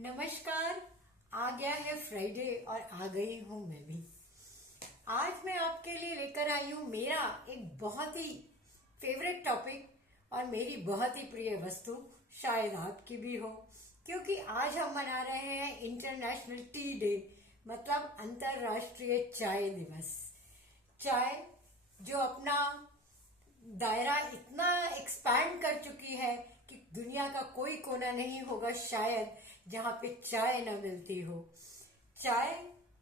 नमस्कार। आ गया है फ्राइडे और आ गई हूँ मैं भी। आज मैं आपके लिए लेकर आई हूँ मेरा एक बहुत ही फेवरेट टॉपिक और मेरी बहुत ही प्रिय वस्तु, शायद आपकी भी हो, क्योंकि आज हम मना रहे हैं इंटरनेशनल टी डे, मतलब अंतर्राष्ट्रीय चाय दिवस। चाय जो अपना दायरा इतना एक्सपैंड कर चुकी है कि दुनिया का कोई कोना नहीं होगा शायद जहाँ पे चाय न मिलती हो। चाय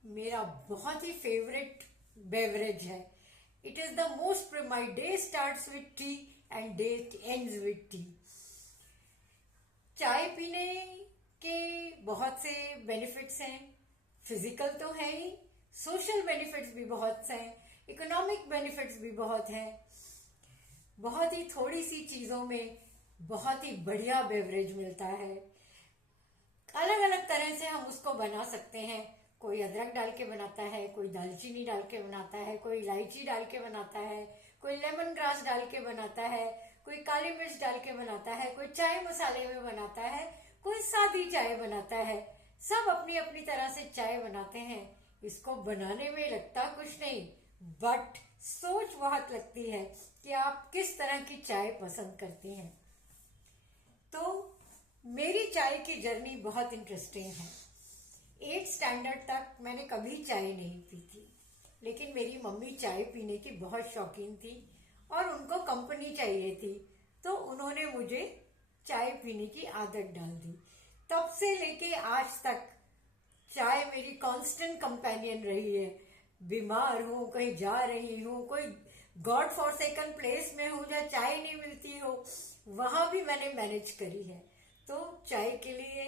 मेरा बहुत ही फेवरेट बेवरेज है। It is the most, my day starts with T and day ends with T. चाय पीने के बहुत से बेनिफिट्स हैं। फिजिकल तो है ही, सोशल बेनिफिट्स भी बहुत से हैं, इकोनॉमिक बेनिफिट्स भी बहुत हैं। बहुत ही थोड़ी सी चीजों में बहुत ही बढ़िया बेवरेज मिलता है। अलग अलग तरह से हम उसको बना सकते हैं। कोई अदरक डाल के बनाता है, कोई दालचीनी डाल के बनाता है, कोई इलायची डाल के बनाता है, कोई लेमन ग्रास डाल के बनाता है, कोई काली मिर्च डाल के बनाता है, कोई चाय मसाले में बनाता है, कोई सादी चाय बनाता है। सब अपनी अपनी तरह से चाय बनाते हैं। इसको बनाने में लगता कुछ नहीं, बट सोच बहुत लगती है कि आप किस तरह की चाय पसंद करती हैं। तो मेरी चाय की जर्नी बहुत इंटरेस्टिंग है। 8th स्टैंडर्ड तक मैंने कभी चाय नहीं पी थी, लेकिन मेरी मम्मी चाय पीने की बहुत शौकीन थी और उनको कंपनी चाहिए थी, तो उन्होंने मुझे चाय पीने की आदत डाल दी। तब से लेके आज तक चाय मेरी कांस्टेंट कंपेनियन रही है। बीमार हूँ, कहीं जा रही हूँ, कोई गॉड फॉरसेकन प्लेस में हूँ जहाँ चाय नहीं मिलती हो, वहां भी मैंने मैनेज करी है। तो चाय के लिए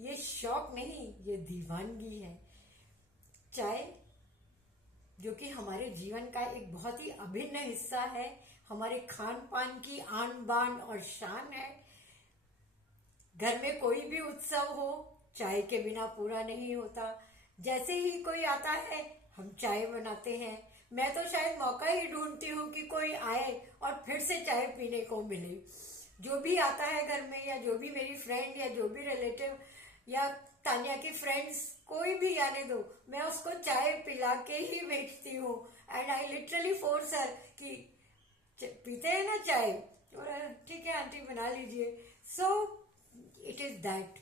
ये शौक नहीं, ये दीवानगी है। चाय जो कि हमारे जीवन का एक बहुत ही अभिन्न हिस्सा है, हमारे खान पान की आन बान और शान है। घर में कोई भी उत्सव हो, चाय के बिना पूरा नहीं होता। जैसे ही कोई आता है हम चाय बनाते हैं। मैं तो शायद मौका ही ढूंढती हूँ कि कोई आए और फिर से चाय पीने को मिले। जो भी आता है घर में, या जो भी मेरी फ्रेंड या जो भी रिलेटिव या तानिया की फ्रेंड्स, कोई भी आने दो, मैं उसको चाय पिला के ही भेजती हूँ। And I literally force her कि पीते हैं ना चाय, ठीक है आंटी बना लीजिए। So it is that.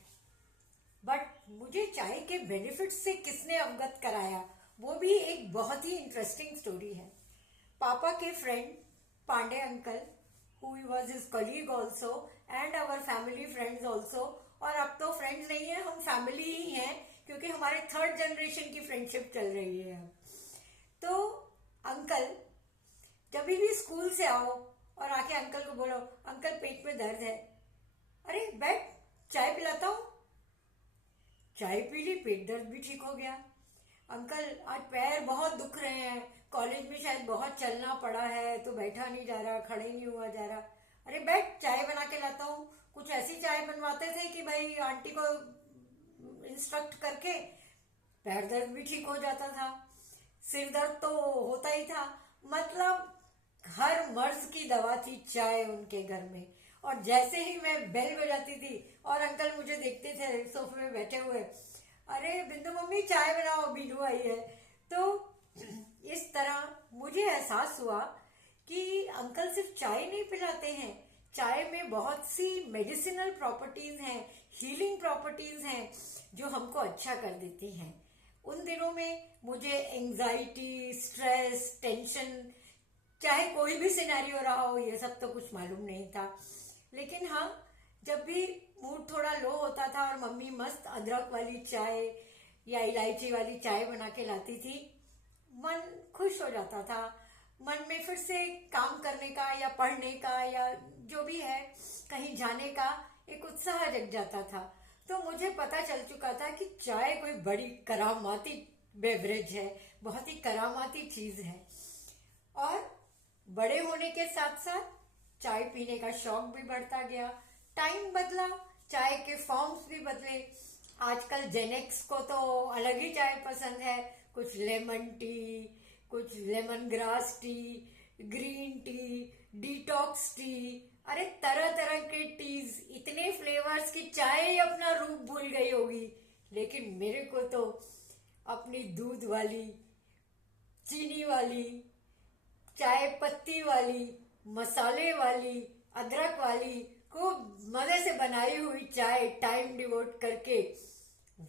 But मुझे चाय के बेनिफिट्स से किसने अवगत कराया, वो भी एक बहुत ही इंटरेस्टिंग स्टोरी है। पापा के friend Pandey uncle, who was his colleague also and our family friends also, और अब तो फ्रेंड्स नहीं है, हम फैमिली ही हैं, क्योंकि हमारे 3rd जनरेशन की फ्रेंडशिप चल रही है अब। तो अंकल जब भी स्कूल से आओ और आके अंकल को बोलो, अंकल पेट में दर्द है, अरे बैठ चाय पिलाता हूँ। चाय पी ली, पेट दर्द भी ठीक हो गया। अंकल आज पैर बहुत दुख रहे हैं, कॉलेज में शायद बहुत चलना पड़ा है तो बैठा नहीं जा रहा, खड़े नहीं हुआ जा रहा, अरे बैठ चाय बना के लाता हूँ। कुछ ऐसी चाय बनवाते थे कि भाई आंटी को इंस्ट्रक्ट करके पैर दर्द भी ठीक हो जाता था। सिर दर्द तो होता ही था। मतलब हर मर्ज की दवा थी चाय उनके घर में। और जैसे ही मैं बेल बजाती थी और अंकल मुझे देखते थे सोफे में बैठे हुए, अरे बिंदु मम्मी चाय बनाओ, बीनू आई है। तो इस तरह मुझे एहसास हुआ कि अंकल सिर्फ चाय नहीं पिलाते हैं, चाय में बहुत सी मेडिसिनल प्रॉपर्टीज हैं, हीलिंग प्रॉपर्टीज हैं जो हमको अच्छा कर देती हैं। उन दिनों में मुझे एंजाइटी, स्ट्रेस, टेंशन, चाहे कोई भी सिनेरियो रहा हो, ये सब तो कुछ मालूम नहीं था। लेकिन हाँ, जब भी मूड थोड़ा लो होता था और मम्मी मस्त अदरक वाली चाय या इलायची वाली चाय बना के लाती थी, मन खुश हो जाता था। मन में फिर से काम करने का या पढ़ने का या जो भी है कहीं जाने का एक उत्साह जग जाता था। तो मुझे पता चल चुका था कि चाय कोई बड़ी करामाती बेवरेज है, बहुत ही करामाती चीज है। और बड़े होने के साथ साथ चाय पीने का शौक भी बढ़ता गया। टाइम बदला, चाय के फॉर्म्स भी बदले। आजकल जेनेक्स को तो अलग ही चाय पसंद है, कुछ लेमन टी, कुछ lemon grass tea, green tea, detox tea, अरे तरह तरह के टीज, इतने फ्लेवर्स की चाय ही अपना रूप भूल गई होगी, लेकिन मेरे को तो अपनी दूध वाली, चीनी वाली, चाय पत्ती वाली, मसाले वाली, अदरक वाली, खूब मजे से बनाई हुई चाय टाइम डिवोट करके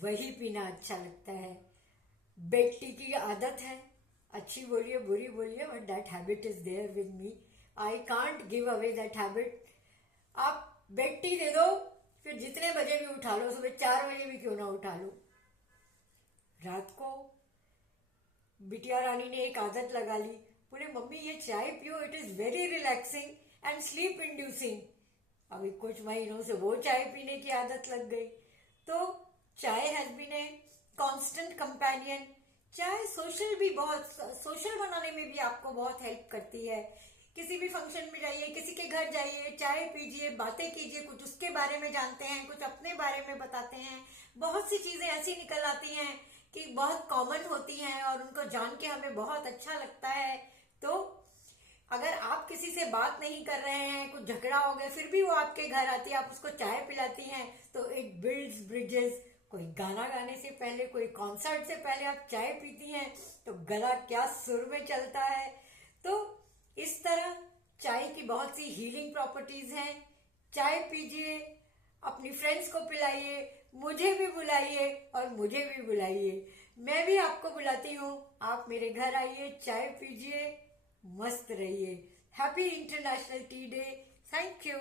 वही पीना अच्छा लगता है। बेड टी की आदत है, अच्छी बोलिए बुरी बोलिए, but that habit is there with me. I can't give away that habit. आप बेड टी दे दो, फिर जितने बजे भी उठा लो, सुबह 4 बजे भी क्यों ना उठा लो। रात को बिटिया रानी ने एक आदत लगा ली, बोले मम्मी ये चाय पियो, it is very relaxing and sleep inducing. अभी कुछ महीनों से वो चाय पीने की आदत लग गई। तो चाय has been a constant companion. चाय सोशल बनाने में भी आपको बहुत हेल्प करती है। किसी भी फंक्शन में जाइए, किसी के घर जाइए, चाय पीजिए, बातें कीजिए, कुछ उसके बारे में जानते हैं, कुछ अपने बारे में बताते हैं। बहुत सी चीजें ऐसी निकल आती हैं कि बहुत कॉमन होती हैं और उनको जान के हमें बहुत अच्छा लगता है। तो अगर आप किसी से बात नहीं कर रहे हैं, कुछ झगड़ा हो गया, फिर भी वो आपके घर आती है, आप उसको चाय पिलाती हैं, तो इट बिल्ड्स ब्रिजेस। कोई गाना गाने से पहले, कोई कॉन्सर्ट से पहले आप चाय पीती हैं तो गला क्या सुर में चलता है। तो इस तरह चाय की बहुत सी हीलिंग प्रॉपर्टीज हैं। चाय पीजिए, अपनी फ्रेंड्स को पिलाइए, मुझे भी बुलाइए और मुझे भी बुलाइए, मैं भी आपको बुलाती हूँ। आप मेरे घर आइए, चाय पीजिए, मस्त रहिए। Happy international T day. Thank you.